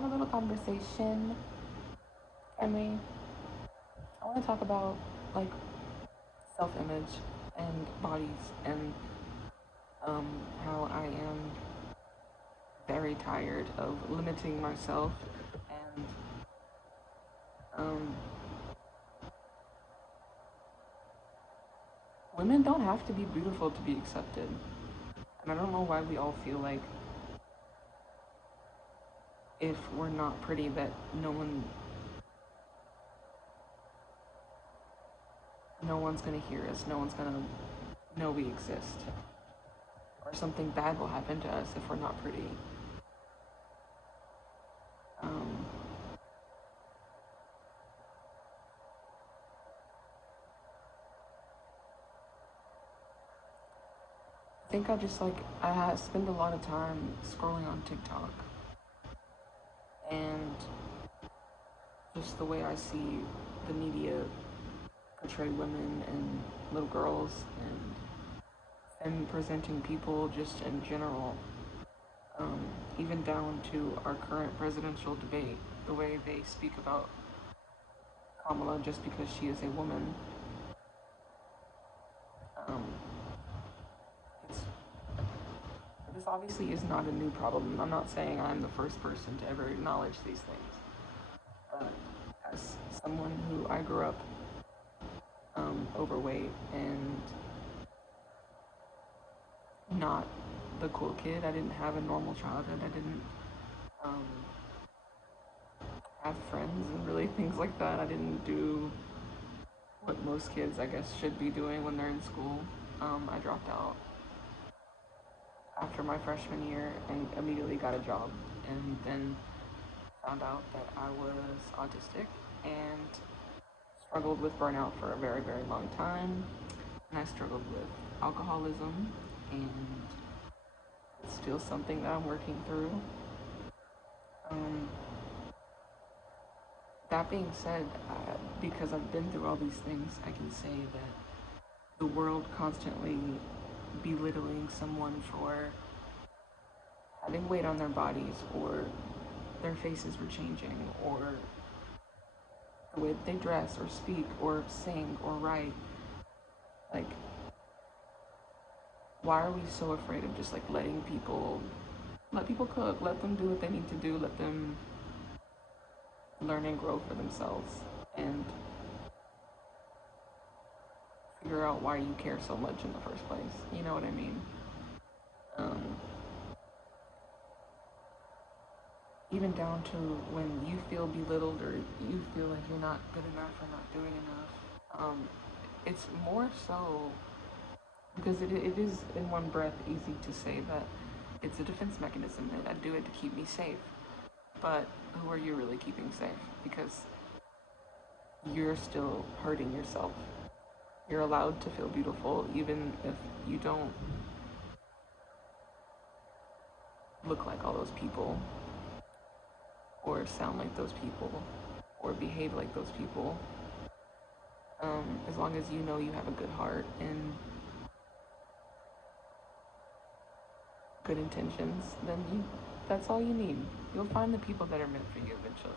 have a little conversation? Can we? I want to talk about like self-image and bodies and um, how I am very tired of limiting myself and um, women don't have to be beautiful to be accepted. And I don't know why we all feel like if we're not pretty that no one's gonna hear us, no one's gonna know we exist. Or something bad will happen to us if we're not pretty. Um, I think I spend a lot of time scrolling on TikTok and just the way I see the media portray women and little girls and presenting people just in general, um, even down to our current presidential debate, the way they speak about Kamala just because she is a woman. Um, it's This obviously is not a new problem. I'm not saying I'm the first person to ever acknowledge these things, but as someone who I grew up overweight and not the cool kid, I didn't have a normal childhood. I didn't um, have friends and really things like that. I didn't do what most kids, I guess, should be doing when they're in school. I dropped out after my freshman year and immediately got a job, and then found out that I was autistic and struggled with burnout for a very, very long time. And I struggled with alcoholism, and it's still something that I'm working through. Um, that being said, because I've been through all these things, I can say that the world constantly belittling someone for having weight on their bodies or their faces were changing or the way that they dress or speak or sing or write. Like, why are we so afraid of just like let people cook, let them do what they need to do, let them learn and grow for themselves and figure out why you care so much in the first place. You know what I mean? Um, Even down to when you feel belittled or you feel like you're not good enough or not doing enough. It's more so because it is in one breath easy to say that it's a defense mechanism and I do it to keep me safe. But who are you really keeping safe? Because you're still hurting yourself. You're allowed to feel beautiful even if you don't look like all those people or sound like those people or behave like those people. As long as you know you have a good heart and good intentions, then that's all you need. You'll find the people that are meant for you eventually.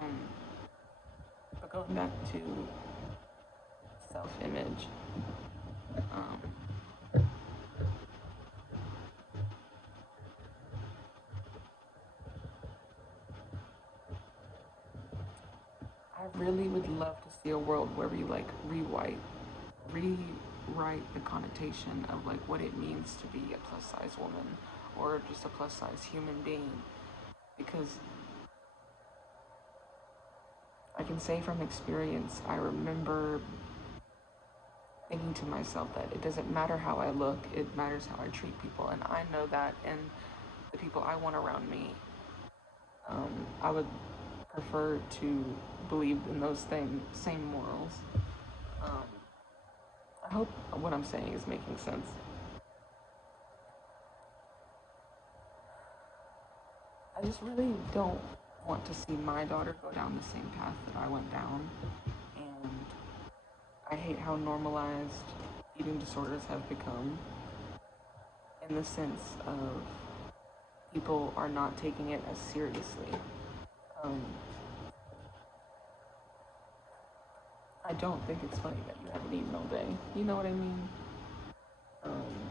Um, but going back to self-image, um, I really would love to see a world where we like rewrite the connotation of like what it means to be a plus size woman or just a plus size human being. Because I can say from experience, I remember thinking to myself that it doesn't matter how I look, it matters how I treat people. And I know that in the people I want around me, I would prefer to believe in those same morals. Um, I hope what I'm saying is making sense. I just really don't want to see my daughter go down the same path that I went down. And I hate how normalized eating disorders have become in the sense of people are not taking it as seriously. Um, I don't think it's funny that you haven't eaten all day. You know what I mean? Um,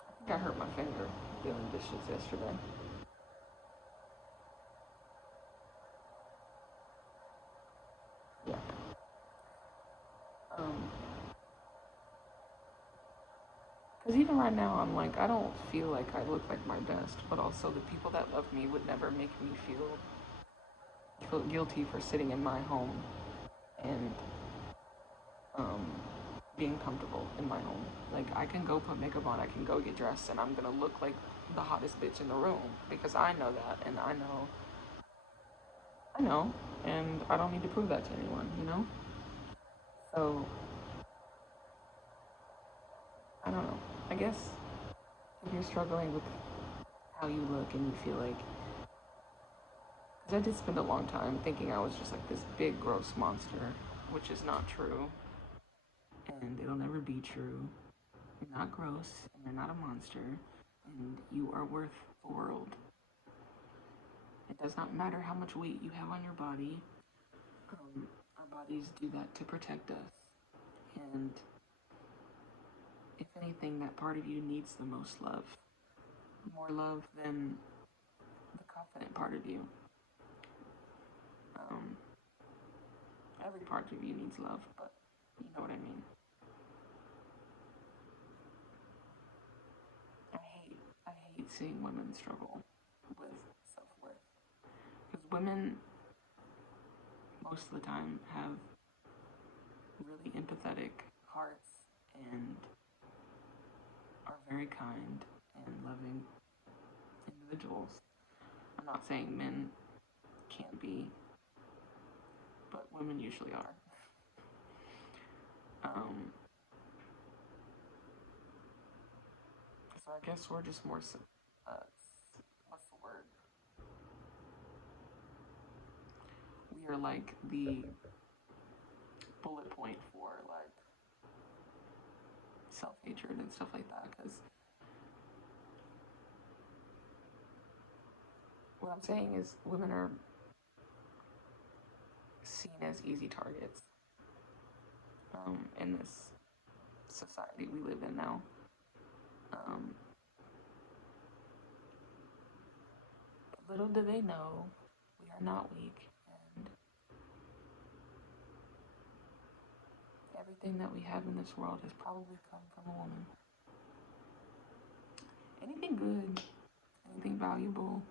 I think I hurt my finger doing dishes yesterday. Yeah. Um, Because even right now, I'm like, I don't feel like I look like my best, but also the people that love me would never make me feel guilty for sitting in my home and um, being comfortable in my home. Like, I can go put makeup on, I can go get dressed, and I'm gonna look like the hottest bitch in the room because I know that, and I know, and I don't need to prove that to anyone, you know? So, I don't know. I guess if you're struggling with how you look and you feel like, because I did spend a long time thinking I was just like this big, gross monster, which is not true, and it'll never be true. You're not gross, and you're not a monster, and you are worth the world. It does not matter how much weight you have on your body. Our bodies do that to protect us. And if anything, that part of you needs the most love. More love than the confident part of you. Um, every part of you needs love, but you know what I mean. I hate, I hate seeing women struggle with self worth. Because women, most of the time, have really empathetic hearts and are very kind and loving individuals. I'm not saying men can't be, but women usually are. Um, so I guess we're just more, what's the word? We are like the bullet point for like self hatred and stuff like that. Because what I'm saying is women are seen as easy targets in this society we live in now. Um, but little do they know we are not weak, and everything that we have in this world has probably come from a woman. Anything good, anything valuable,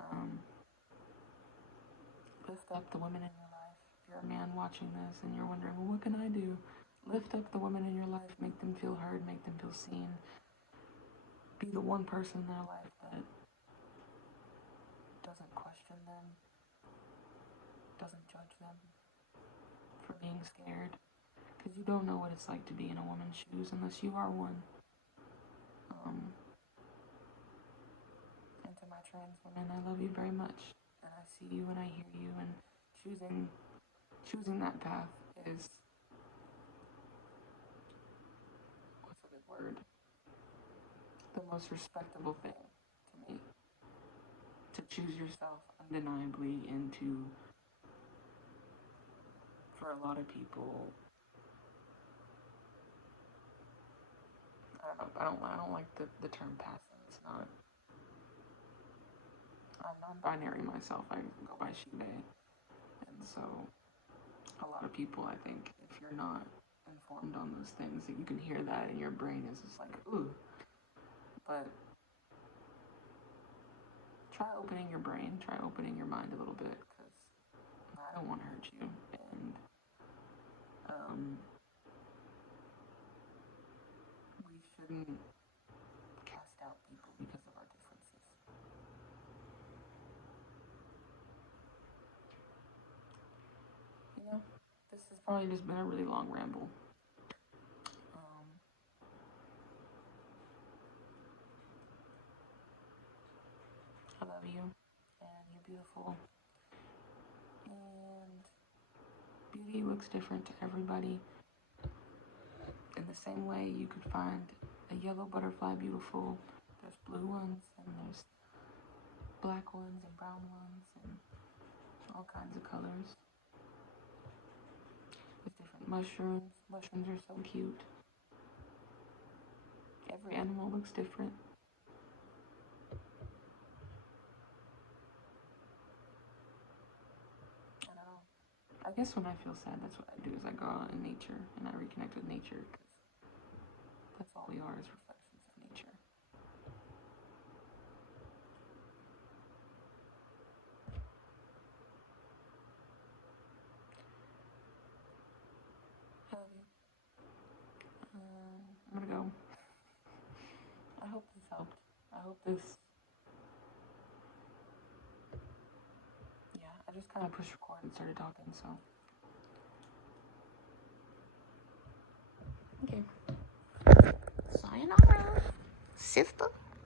um, lift up the women in your life. If you're a man watching this and you're wondering, well, what can I do? Lift up the women in your life, make them feel heard, make them feel seen. Be the one person in their life that doesn't question them, doesn't judge them for being scared. Because you don't know what it's like to be in a woman's shoes unless you are one. Um, and to my trans women, I love you very much. And I see you and I hear you. And choosing that path is, what's a good word? The most respectable thing to me. To choose yourself undeniably and to, for a lot of people, I don't like the term passing. It's not. I'm non-binary myself. I go by she they, and so a lot of people, I think, if you're not informed on those things, that you can hear that in your brain is just like ooh. But try opening your brain, try opening your mind a little bit, because I don't want to hurt you, and um, we shouldn't cast out people because of our differences. You know, this has probably just been a really long ramble. Um, I love you, and you beautiful. And beauty looks different to everybody. In the same way, you could find a yellow butterfly beautiful. There's blue ones, and there's black ones, and brown ones, and all kinds of colors. With different mushrooms. Mushrooms are so cute. Every animal looks different. I know. I guess when I feel sad, that's what I do is I go out in nature and I reconnect with nature because that's all we are is reflections of nature. I love you. I'm gonna go. I hope this helped. I hope this. Yeah, I just kind of pushed record and started talking, so. Okay. Sayonara, sister.